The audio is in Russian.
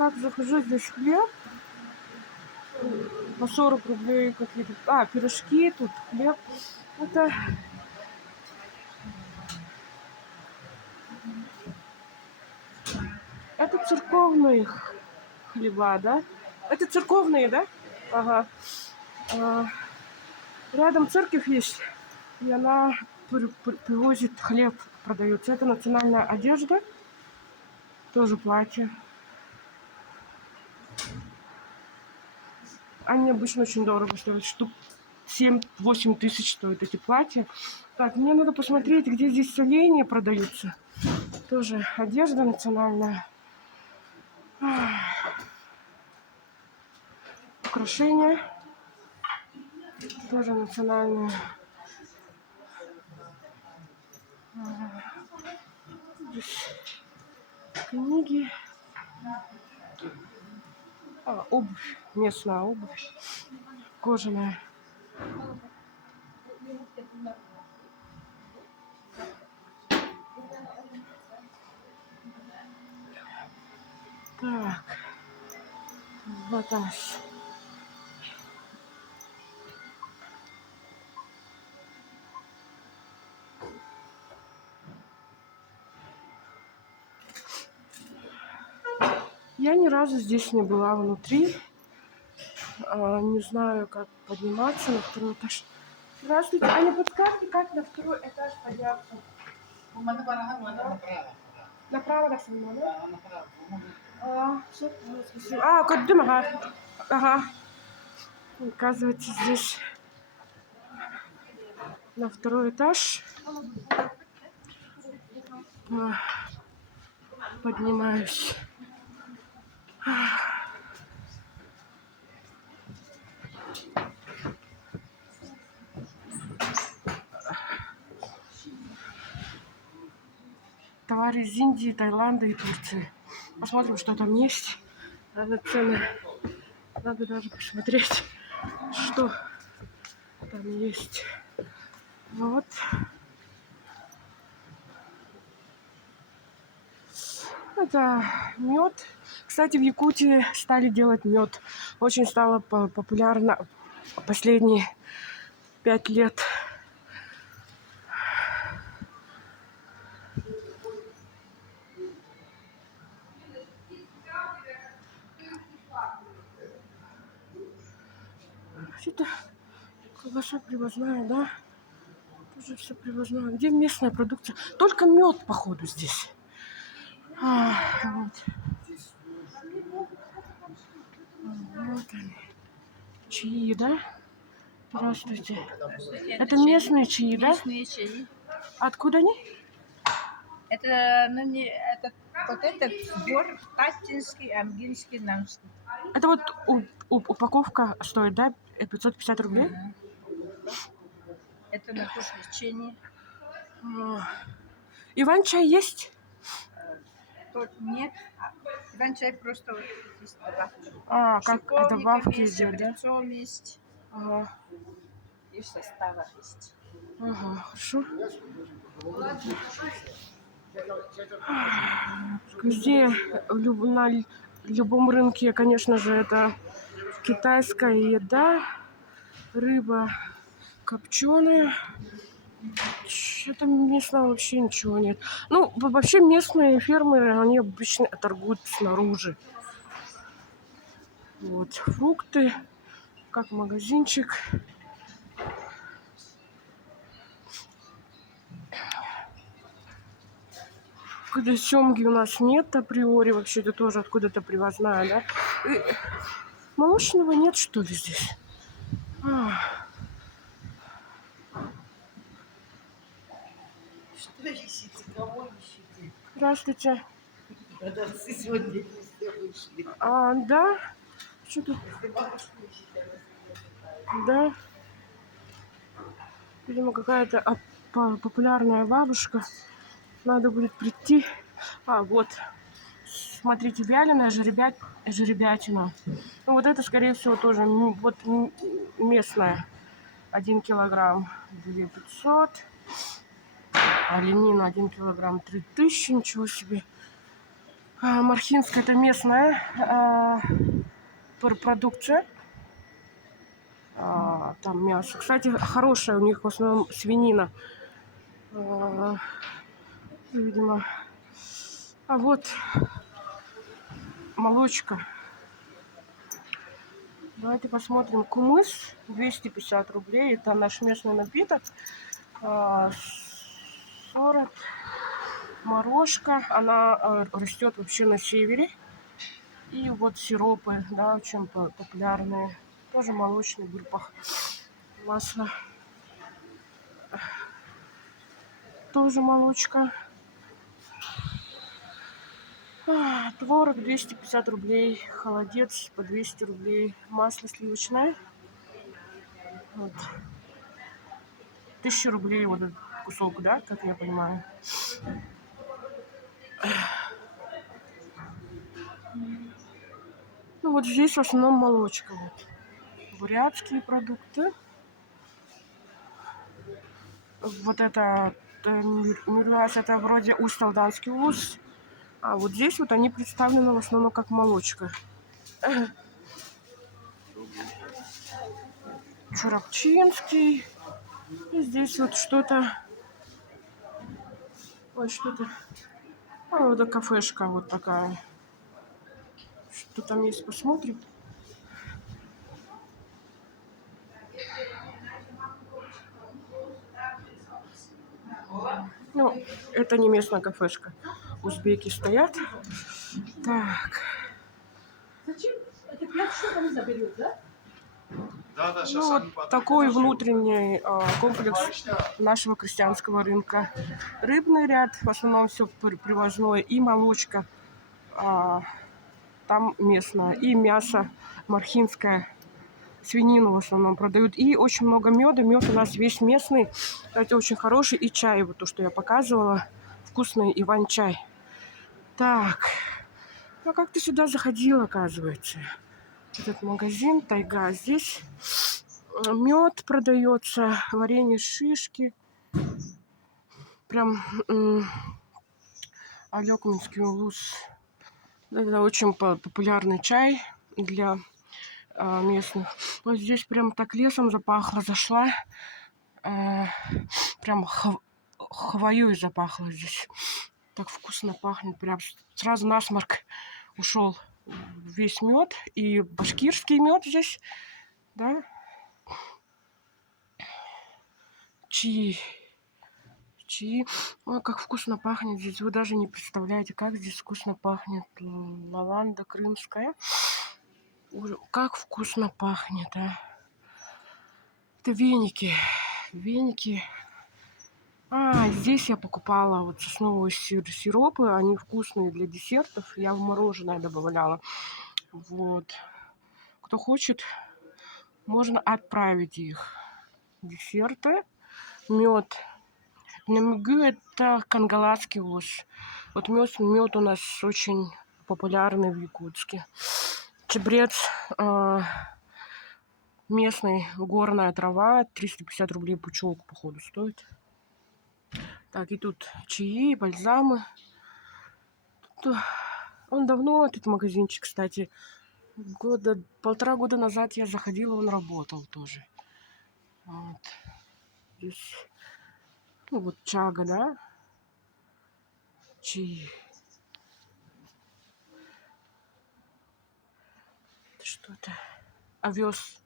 как захожу, здесь хлеб. По 40 рублей какие-то. А, пирожки, тут хлеб. Это церковные хлеба, да? Это церковные, да? Ага. Рядом церковь есть, и она привозит хлеб, продается. Это национальная одежда, тоже платье. Они обычно очень дорого стоят, штук 7-8 тысяч стоят эти платья. Так, мне надо посмотреть, где здесь соленья продаются. Тоже одежда национальная. Украшения. Тоже национальные. Здесь книги. Обувь. Местная обувь. Кожаная. Так. Баташ. Я ни разу здесь не была внутри. Не знаю, как подниматься на второй этаж. Здравствуйте. А не подскажете, как на второй этаж подняться? Направо, да, со мной, да? Все, спасибо. Коддым, ага. Ага. Оказывается, здесь на второй этаж. Поднимаюсь. Товары из Индии, Таиланда и Турции. Посмотрим, что там есть. Надо цены. Надо даже посмотреть, что там есть. Вот. Это мед. Кстати, в Якутии стали делать мед. Очень стало популярно последние 5 лет. Что-то колбаса привозная, да? Тоже все привозное. Где местная продукция? Только мед, походу, здесь. Вот. Вот они. Чаи, да? Здравствуйте. Это местные чаи, да? Местные чаи. Откуда они? Это, вот этот сбор Татинский, Амгинский, Намский. Это вот упаковка стоит, да? 550 рублей? Это на курс лечения. Иван-чай есть? Тут нет. Иван-чай просто вот есть добавки. Как это добавки есть, идет, да? есть. Ага. И в составах есть. Ага, хорошо. Везде, на любом рынке, конечно же, это китайская еда, рыба копченая. Что-то местного вообще ничего нет. Ну, вообще местные фермеры, они обычно торгуют снаружи. Вот, фрукты, как магазинчик. Когда семги у нас нет априори, вообще это тоже откуда-то привозная, да? И молочного нет, что ли, здесь? Что ищете? Кого ищете? Здравствуйте. Продавцы сегодня все вышли. Да? Что тут? Да. Видимо, какая-то популярная бабушка. Надо будет прийти. Вот. Смотрите, вяленая жеребятина. Ну, вот это, скорее всего, тоже вот местная. 1 килограмм 2500. Оленина 1 килограмм 3000. Ничего себе. Мархинская — это местная продукция. Там мясо. Кстати, хорошая у них в основном свинина. Видимо. А вот молочка. Давайте посмотрим. Кумыс 250 рублей. Это наш местный напиток. 40. Морожка. Она растет вообще на севере. И вот сиропы, да, очень популярные. Тоже в молочных группах. Масло. Тоже молочка. Творог 250 рублей. Холодец по 200 рублей. Масло сливочное. Вот. 1000 рублей вот этот кусок, да, как я понимаю. Ну вот здесь в основном молочка. Вот. Бурятские продукты. Вот это Мюрюас, это вроде Усть-Алданский ус. А вот здесь вот они представлены в основном как молочка. Чурапчинский. И здесь вот что-то... Ой, что-то... вот это кафешка вот такая. Что там есть, посмотрим. Ну, это не местная кафешка. Узбеки стоят. Так. Зачем? Это пьят, что там заберет, да? Да, Ну, вот такой внутренний комплекс нашего крестьянского рынка. Рыбный ряд, в основном все привозное, и молочка там местная, и мясо мархинское, свинину в основном продают, и очень много меда. Мед у нас весь местный, кстати, очень хороший, и чай, вот то, что я показывала, вкусный Иван-чай. Так, ну как ты сюда заходила, оказывается? Этот магазин Тайга. Здесь мед продается, варенье, шишки. Прям Алекминский улус. Это очень популярный чай для местных. Вот здесь прям так лесом запахло. Зашла. Прям хвоей запахло здесь. Так вкусно пахнет. Прям сразу насморк ушел. Весь мед. И башкирский мед здесь. Да? Чаи. Ой, как вкусно пахнет здесь. Вы даже не представляете, как здесь вкусно пахнет. Лаванда крымская. Как вкусно пахнет, а. Это веники. Веники. Здесь я покупала вот сосновые сиропы. Они вкусные для десертов. Я в мороженое добавляла. Вот. Кто хочет, можно отправить их. Десерты. Мед. Намигу — это кангаласский ус. Вот мед у нас очень популярный в Якутске. Чабрец местный, горная трава, 350 рублей пучок, походу, стоит. Так, и тут чаи, бальзамы. Он давно, этот магазинчик, кстати, 1,5 года назад я заходила, он работал тоже. Вот. Здесь, ну вот чага, да? Чаи. Что-то. Овес.